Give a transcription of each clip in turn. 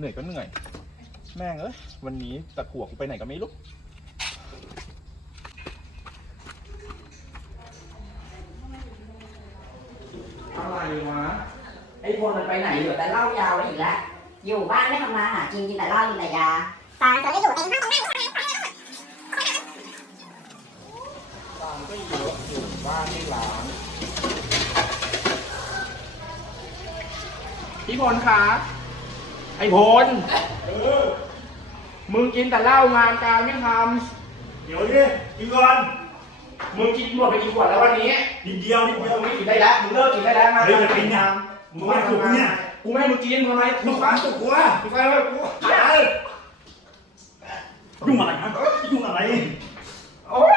เหนื่อยก็เหนื่อย แม่งเอ้ยวันนี้ตัดหัวกูไปไหนก็ไม่รู้อะไรวะไอ้พลมันไปไหนเหลือแต่เหล้ายาวไว้อีกแล้ว อยู่บ้านไม่ทำมาหากินกินแต่เหล้ากินแต่ยาตอนจะอยู่เองห้องนั่งตามก็เยอะอยู่บ้านไม่ล้างพี่พลคะ ไอ้พลมึงกินแต่เหล้างานการไม่ทเดี๋ยวดิกินก่อนำมึงกินหมดไปกี่ขวดแล้ววันนี้นิดเดียวนิดมึเดียวงไม่กินได้แล้วมึงเลิกกินได้แล้วมาเฮ้ยจะกินยังมึงไม่ถูกเนี่ยกูไม่ให้มึงกินทำไมมึงความสุขกูอะมึงไปเลยกูยุ่งอะไรนะยุ่งอะไร โอ๊ย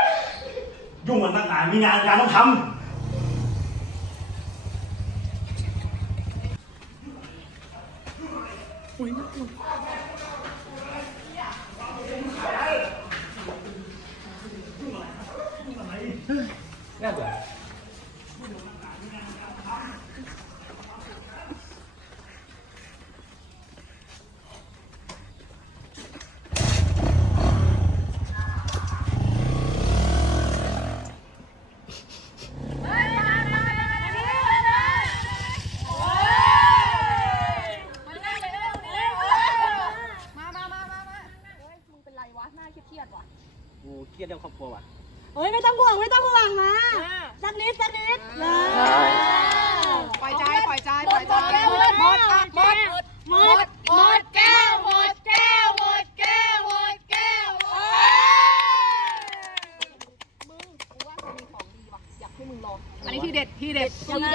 ยุ่งมันตั้งนานมีงานการต้องทำ น่าเบื่อ มามามามามาเฮ้ย มึงเป็นไรวะ หน้าเครียดๆว่ะ กูเค รียดเรื่องครอบครัวว่ะเฮ้ยไม่ต้องห่วงไม่ต้องห่วงนะสักนิดสักนิดนะปล่อยใจปล่อยใจปล่อยใจหมดอะหมดหมดหมดแก้วหมดแก้วหมดแก้วหมดแก้วมึงกูว่ากูมีของดีว่ะอยากให้มึงลองอันนี้ที่เด็ดที่เด็ดยังไง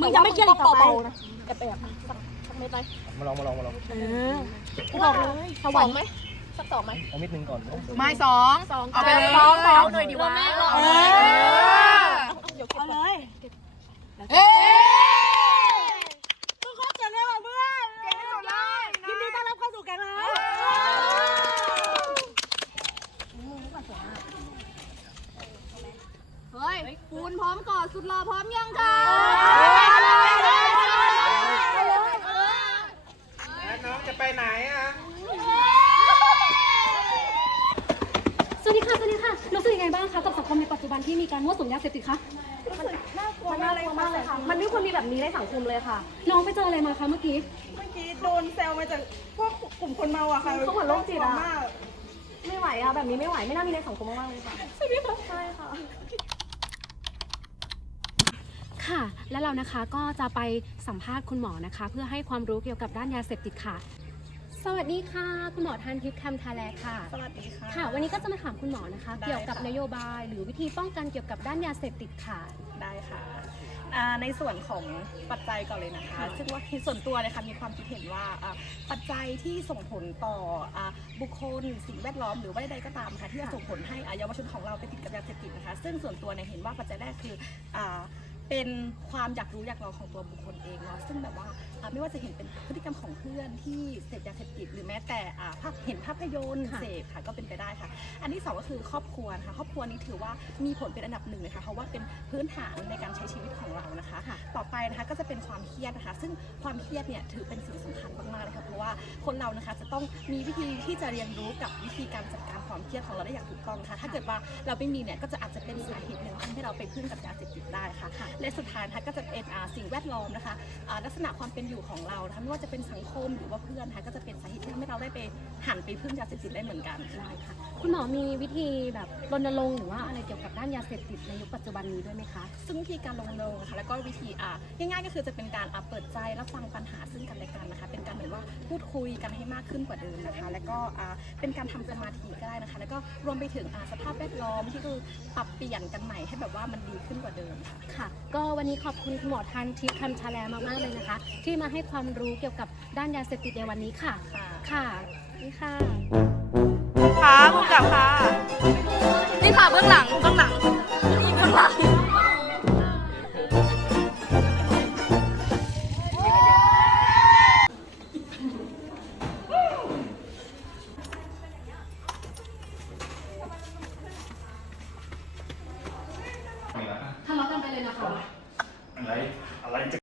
มึงจะไม่เครียดอีกต่อไปเบาๆนะแอบๆนะสักสักเม็ดไหมมาลองมาลองมาลองเออกูบอกเลยสวรรค์ไหม สักสองไหมเอาเม็ดหนึงก่อนไม่สองสองเอาไปเลยสองสองหน่อยดีวะเออเดี๋ยวเก็เอาบเลก่อนยเอ้ยทุกคนเจ๋งเลยว่ะเพื่อนยินดีต้อนรับเข้าสู่แก๊งเราเฮ้ยปูนพร้อมก่อนสุดรอพร้อมยังคะ น้องจะไปไหนอะ สวัสดี ค่ะสวัสดีค่ะรู้สึกยังไงบ้างคะกับสังคมในปัจจุบันที่มีการมั่วสุมยาเสพติดคะมันน่ากลัวมากเลยค่ะ มันไม่ควรมีแบบนี้ในสังคมเลยค่ะ น้องไปเจออะไรมาคะเมื่อกี้ เมื่อกี้โดนแซวมาจากพวกกลุ่มคนเมาอะค่ะเขาเหมือนโรคจิตอะมากไม่ไหวอะแบบนี้ไม่ไหวไม่น่ามีในสังคมมากๆเลยค่ะใช่ค่ะค่ะ และเรานะคะก็จะไปสัมภาษณ์คุณหมอนะคะ เพื่อให้ความรู้เกี่ยวกับด้านยาเสพติดค่ะ สวัสดีค่ะ คุณหมอทันทิพย์คำทาแลค่ะ สวัสดีค่ะ ค่ะ วันนี้ก็จะมาถามคุณหมอนะคะ ได้เกี่ยวกับค่ะนโยบาย หรือวิธีป้องกันเกี่ยวกับด้านยาเสพติดค่ะ ได้ค่ะอ่าในส่วนของปัจจัยก่อนเลยนะคะ ค่ะ ซึ่งว่าส่วนตัวเลยค่ะมีความคิดเห็นว่าอ่าปัจจัยที่ส่งผลต่ออ่าบุคคลสิ่งแวดล้อมหรือว่าใดๆก็ตามค่ะที่จะส่งผลให้อ่าเยาวชนของเราไปติดกับยาเสพติดนะคะ ซึ่งส่วนตัวเนี่ยเห็นว่าปัจจัยแรกคืออ่า เป็นความอยากรู้อยากลองของตัวบุคคลเองเนาะซึ่งแบบว่าอ่าไม่ว่าจะเห็นเป็นพฤติกรรมของเพื่อนที่เสพยาเสพติดหรือแม้แต่อ่าภาพเห็นภาพยนตร์ค่ะ เสพค่ะก็เป็นไปได้ค่ะ อันที่สองก็คือครอบครัวนะคะครอบครัวนี้ถือว่ามีผลเป็นอันดับหนึ่งเลยค่ะเพราะว่าเป็นพื้นฐานในการใช้ชีวิตของเรานะคะต่อไปนะคะก็จะเป็นความเครียดนะคะ ซึ่งความเครียดเนี่ยถือเป็นสิ่งสำคัญมากๆเลยค่ะเพราะว่าคนเรานะคะจะต้องมีวิธีที่จะเรียนรู้กับวิธีการจัดการความเครียดของเราได้อย่างถูกต้องค่ะ ถ้าเกิดว่าเราไม่มีเนี่ยก็จะอาจจะเป็นสาเหตุหนึ่งทำให้เราไปพึ่งกับยาเสพติดได้ค่ะและสุดท้ายนะคะก็จะเป็นอ่าสิ่งแวดล้อมนะคะอ่าลักษณะความเป็นอยู่ของเรานะคะไม่ว่าจะเป็นสังคมหรือว่าเพื่อนนะคะก็จะเป็นสาเหตุที่ทำให้เราได้ไปหันไปพึ่งยาเสพติดได้เหมือนกันค่ะได้ค่ะคุณหมอมีวิธีแบบรณรงค์หรือว่าอะไรเกี่ยวกับด้านยาเสพติดในยุคปัจจุบันนี้ด้วยไหมคะ ซึ่งวิธีการลงนงนะคะแล้วก็วิธีอ่าง่ายๆก็คือจะเป็นการอ่าเปิดใจรับฟังปัญหาซึ่งกันและกันนะคะ เป็นการเหมือนว่าพูดคุยกันให้มากขึ้นกว่าเดิมนะคะ แล้วก็อ่าเป็นการทำสมาธิก็ได้นะคะ แล้วก็รวมไปถึงอ่าสภาพแวดล้อมที่คือปรับเปลี่ยนกันใหม่ให้แบบว่ามันดีขึ้นกว่าเดิมค่ะค่ะก็วันนี้ขอบคุณคุณหมอทันทิพย์คำชาแลมากๆเลยนะคะ ที่มาให้ความรู้เกี่ยวกับด้านยาเสพติดในวันนี้ค่ะ ค่ะค่ะนี่ค่ะค่ะ เลยนะคะ อะไร อะไรจะ